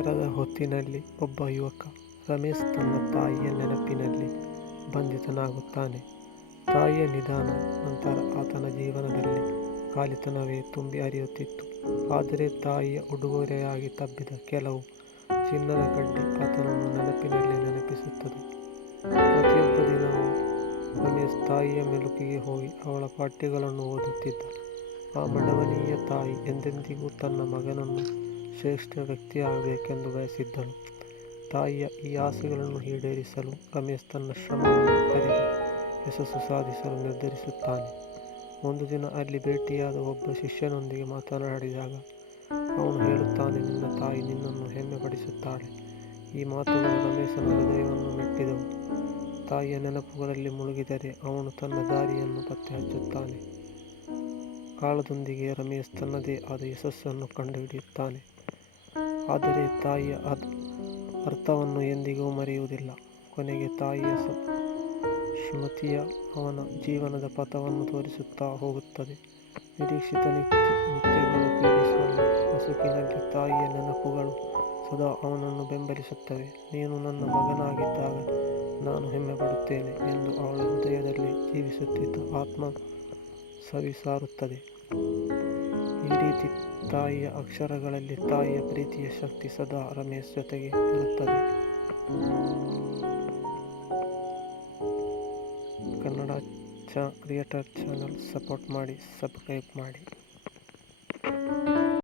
ಸಾಯಂಕಾಲದ ಹೊತ್ತಿನಲ್ಲಿ ಒಬ್ಬ ಯುವಕ ರಮೇಶ್ ತನ್ನ ತಾಯಿಯ ನೆನಪಿನಲ್ಲಿ ಬಂಧಿತನಾಗುತ್ತಾನೆ. ತಾಯಿಯ ನಿಧನ ನಂತರ ಆತನ ಜೀವನದಲ್ಲಿ ಖಾಲಿತನವೇ ತುಂಬಿ ಹರಿಯುತ್ತಿತ್ತು. ಆದರೆ ತಾಯಿಯ ಉಡುಗೊರೆಯಾಗಿ ತಬ್ಬಿದ ಕೆಲವು ಚಿನ್ನದ ಕಡ್ಡಿ ಆತನನ್ನು ನೆನಪಿಸುತ್ತದೆ. ಪ್ರತಿಯೊಬ್ಬ ದಿನವೂ ರಮೇಶ್ ತಾಯಿಯ ಮೆಲುಕಿಗೆ ಹೋಗಿ ಅವಳ ಪಠ್ಯಗಳನ್ನು ಓದುತ್ತಿದ್ದ. ಆ ಮಡವನೀಯ ತಾಯಿ ಎಂದೆಂದಿಗೂ ತನ್ನ ಮಗನನ್ನು ಶ್ರೇಷ್ಠ ವ್ಯಕ್ತಿಯಾಗಬೇಕೆಂದು ಬಯಸಿದ್ದಳು. ತಾಯಿಯ ಈ ಆಸೆಗಳನ್ನು ಈಡೇರಿಸಲು ರಮೇಶ್ ತನ್ನ ಶ್ರಮವನ್ನು ಅರಿತು ಯಶಸ್ಸು ಸಾಧಿಸಲು ನಿರ್ಧರಿಸುತ್ತಾನೆ. ಒಂದು ದಿನ ಅಲ್ಲಿ ಭೇಟಿಯಾದ ಒಬ್ಬ ಶಿಷ್ಯನೊಂದಿಗೆ ಮಾತನಾಡಿದಾಗ ಅವನು ಹೇಳುತ್ತಾನೆ, ನಿನ್ನ ತಾಯಿ ನಿನ್ನನ್ನು ಹೆಮ್ಮೆ ಪಡಿಸುತ್ತಾಳೆ. ಈ ಮಾತುಗಳು ರಮೇಶನ ಹೃದಯವನ್ನು ಮೆಟ್ಟಿದವು. ತಾಯಿಯ ನೆನಪುಗಳಲ್ಲಿ ಮುಳುಗಿದರೆ ಅವನು ತನ್ನ ದಾರಿಯನ್ನು ಪತ್ತೆ ಹಚ್ಚುತ್ತಾನೆ. ಕಾಲದೊಂದಿಗೆ ರಮೇಶ್ ತನ್ನದೇ ಆದ ಯಶಸ್ಸನ್ನು ಕಂಡುಹಿಡಿಯುತ್ತಾನೆ. ಆದರೆ ತಾಯಿಯ ಅರ್ಥವನ್ನು ಎಂದಿಗೂ ಮರೆಯುವುದಿಲ್ಲ. ಕೊನೆಗೆ ತಾಯಿಯ ಸ್ಮೃತಿಯ ಅವನ ಜೀವನದ ಪಥವನ್ನು ತೋರಿಸುತ್ತಾ ಹೋಗುತ್ತದೆ. ನಿರೀಕ್ಷಿತ ನಿತ್ಯಗಳು ಪೀಡಿಸುವ ನಸುಕಿನಲ್ಲಿ ತಾಯಿಯ ನೆನಪುಗಳು ಸದಾ ಅವನನ್ನು ಬೆಂಬಲಿಸುತ್ತವೆ. ನೀನು ನನ್ನ ಮಗನಾಗಿದ್ದಾಗ ನಾನು ಹೆಮ್ಮೆ ಪಡುತ್ತೇನೆ ಎಂದು ಅವಳ ಹೃದಯದಲ್ಲಿ ಜೀವಿಸುತ್ತಿದ್ದ ಆತ್ಮ ಸವಿ ಸಾರುತ್ತದೆ. ಈ ರೀತಿ ತಾಯಿಯ ಅಕ್ಷರಗಳಲ್ಲಿ ತಾಯಿಯ ಪ್ರೀತಿಯ ಶಕ್ತಿ ಸದಾ ರಮೇಶ್ ಜೊತೆಗೆ ಇರುತ್ತದೆ. ಕನ್ನಡ ಕ್ರಿಯೇಟರ್ ಚಾನಲ್ ಸಪೋರ್ಟ್ ಮಾಡಿ, ಸಬ್ಸ್ಕ್ರೈಬ್ ಮಾಡಿ.